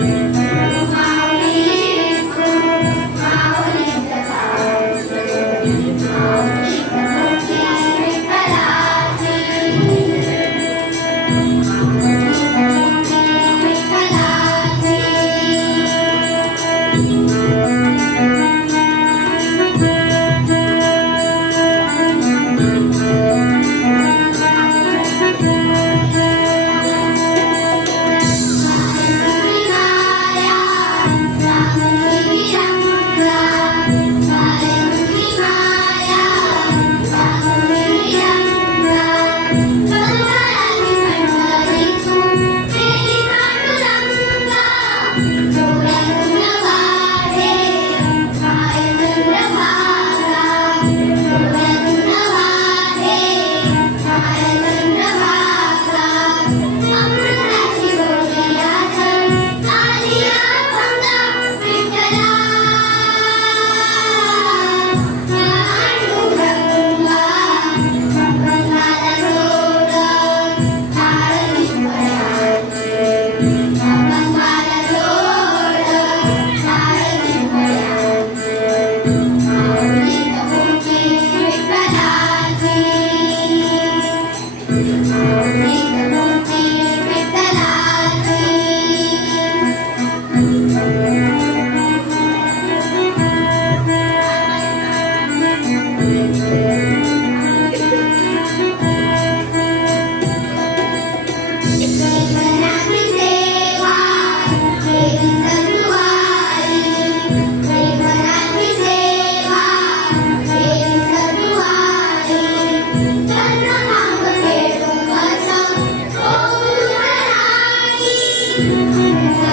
雨 ій fitur, ma आपन्मालव लुड़ लुड़ लुड़ लुड़ लुड़ रिप्राइब Jesus. Mm -hmm.